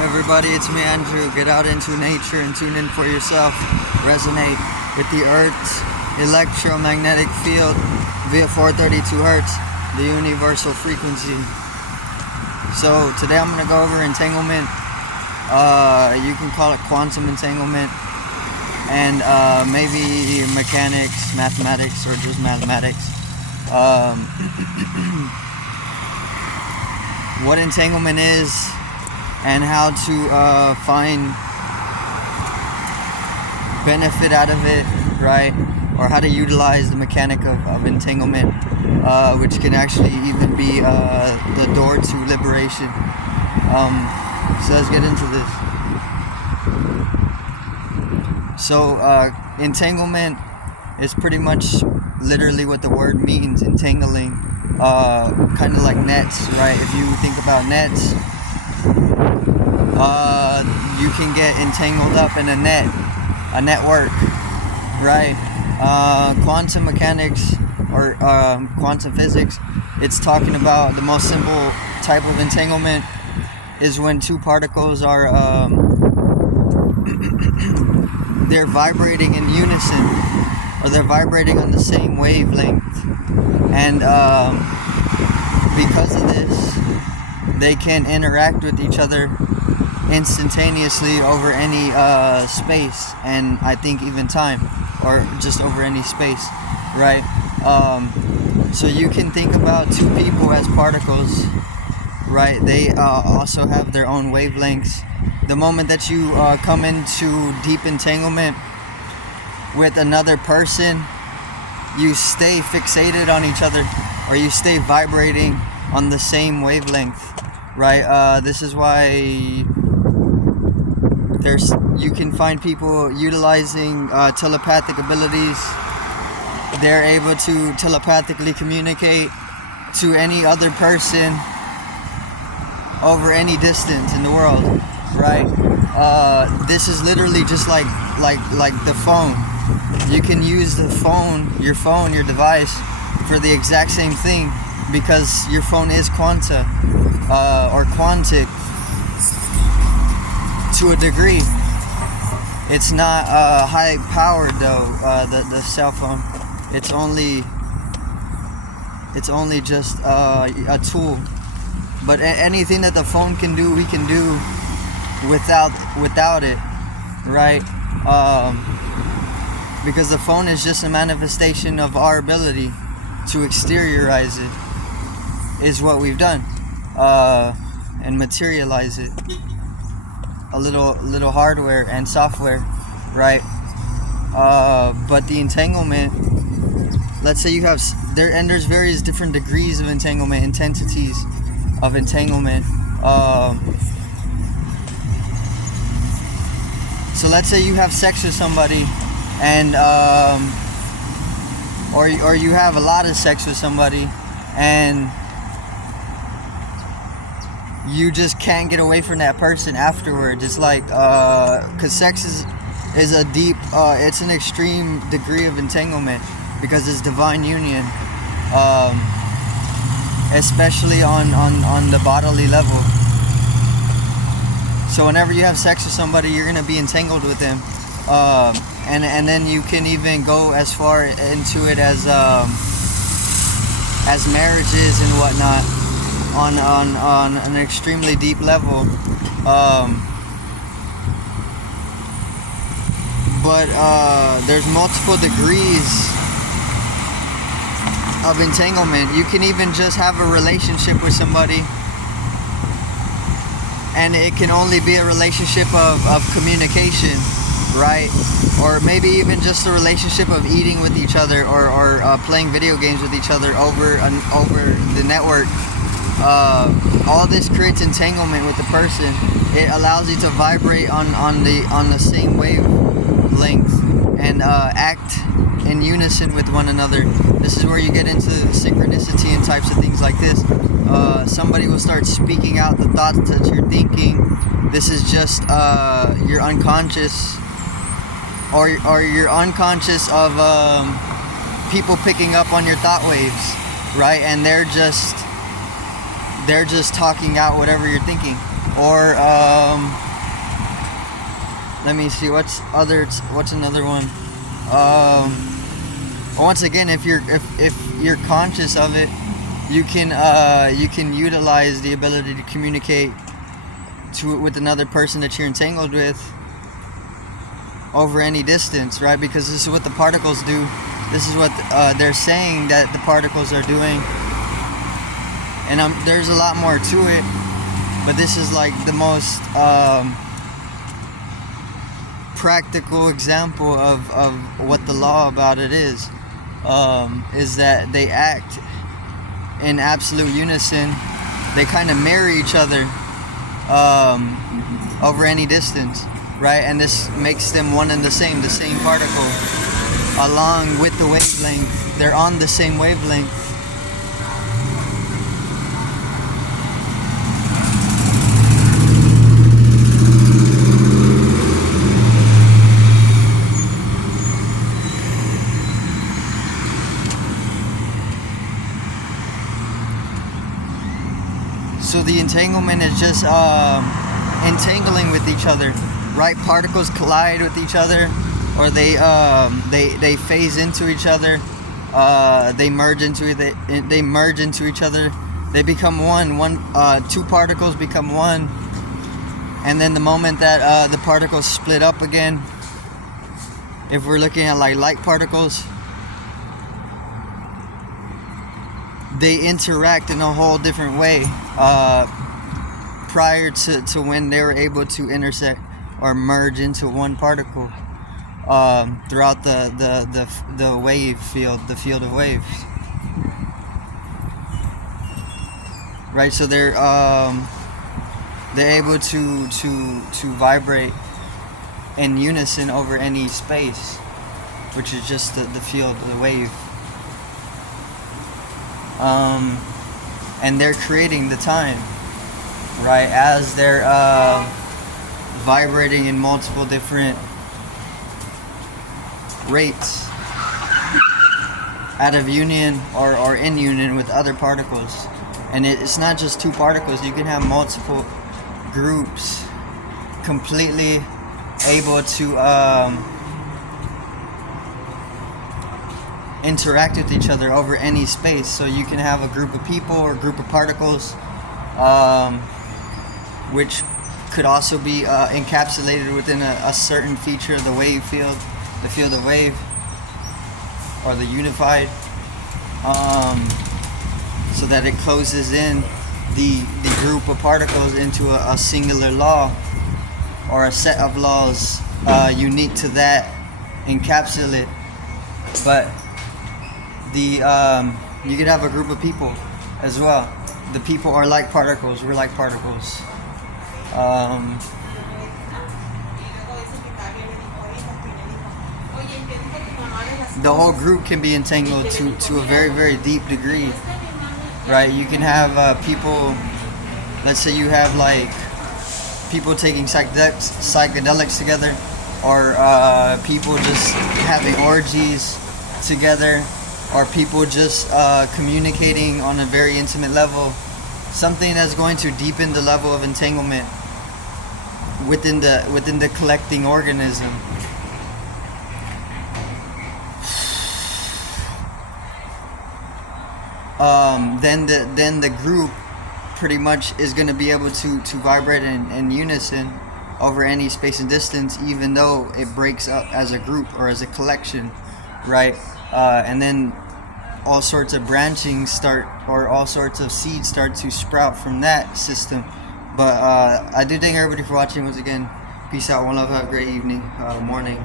Everybody, it's me, Andrew. Get out into nature and tune in for yourself. Resonate with the Earth's electromagnetic field via 432 hertz, the universal frequency. So today I'm going to go over entanglement. You can call it quantum entanglement, and maybe mechanics, mathematics, or just mathematics. What entanglement is, and how to find benefit out of it, right? Or how to utilize the mechanic of entanglement, which can actually even be the door to liberation. So let's get into this. So entanglement is pretty much literally what the word means, entangling. Kind of like nets, right? If you think about nets, you can get entangled up in a network, right? Quantum mechanics or quantum physics, it's talking about the most simple type of entanglement is when two particles are they're vibrating in unison, or they're vibrating on the same wavelength, and because of this, they can interact with each other instantaneously over any space, and I think even time, or just over any space, right? So you can think about two people as particles, right? They also have their own wavelengths. The moment that you come into deep entanglement with another person, you stay fixated on each other, or you stay vibrating on the same wavelength, right? This is why you can find people utilizing telepathic abilities. They're able to telepathically communicate to any other person over any distance in the world, right? This is literally just like the phone. You can use the phone, your device, for the exact same thing, because your phone is quanta or quantic to a degree. It's not high powered though. The cell phone, it's only just a tool. But anything that the phone can do, we can do without it, right? Because the phone is just a manifestation of our ability to exteriorize it, is what we've done, and materialize it. A little hardware and software, right? But the entanglement, let's say you have there's various different degrees of entanglement, intensities of entanglement. So let's say you have sex with somebody, and or you have a lot of sex with somebody, and you just can't get away from that person afterward. It's like, because sex is a deep, it's an extreme degree of entanglement, because it's divine union, especially on the bodily level. So whenever you have sex with somebody, you're gonna be entangled with them, and then you can even go as far into it as marriages and whatnot, on an extremely deep level. But there's multiple degrees of entanglement. You can even just have a relationship with somebody, and it can only be a relationship of communication, right? Or maybe even just a relationship of eating with each other, or playing video games with each other over the network. All this creates entanglement with the person. It allows you to vibrate on the same wavelength, and act in unison with one another. This is where you get into synchronicity and types of things like this. Somebody will start speaking out the thoughts that you're thinking. This is just your unconscious, or you're unconscious of people picking up on your thought waves, right? And they're just talking out whatever you're thinking. Or let me see, what's another one? Once again, if you're conscious of it, you can utilize the ability to communicate with another person that you're entangled with over any distance, right? Because this is what the particles do. This is what they're saying that the particles are doing. And there's a lot more to it, but this is like the most practical example of what the law about it is that they act in absolute unison. They kind of marry each other over any distance, right? And this makes them one and the same particle, along with the wavelength. They're on the same wavelength. So the entanglement is just entangling with each other, right? Particles collide with each other, or they phase into each other. They merge into each other. They become one. Two particles become one, and then the moment that the particles split up again, if we're looking at like light particles, they interact in a whole different way prior to when they were able to intersect or merge into one particle throughout the wave field, the field of waves. Right, so they're able to vibrate in unison over any space, which is just the field, the wave. And they're creating the time, right, as they're vibrating in multiple different rates out of union or in union with other particles. And it's not just two particles. You can have multiple groups completely able to interact with each other over any space. So you can have a group of people or a group of particles, which could also be encapsulated within a certain feature of the wave field, the field of wave, or the unified, so that it closes in the group of particles into a singular law or a set of laws unique to that encapsulate. But you could have a group of people as well. The people are like particles. We're like particles. The whole group can be entangled to a very, very deep degree, right? You can have people, let's say you have like people taking psychedelics together, or people just having orgies together, or people just communicating on a very intimate level. Something that's going to deepen the level of entanglement within the collecting organism. Then the group pretty much is going to be able to vibrate in unison over any space and distance, even though it breaks up as a group or as a collection, right? And then all sorts of branching start, or all sorts of seeds start to sprout from that system. But I do thank everybody for watching once again. Peace out, one love, have a great evening, morning.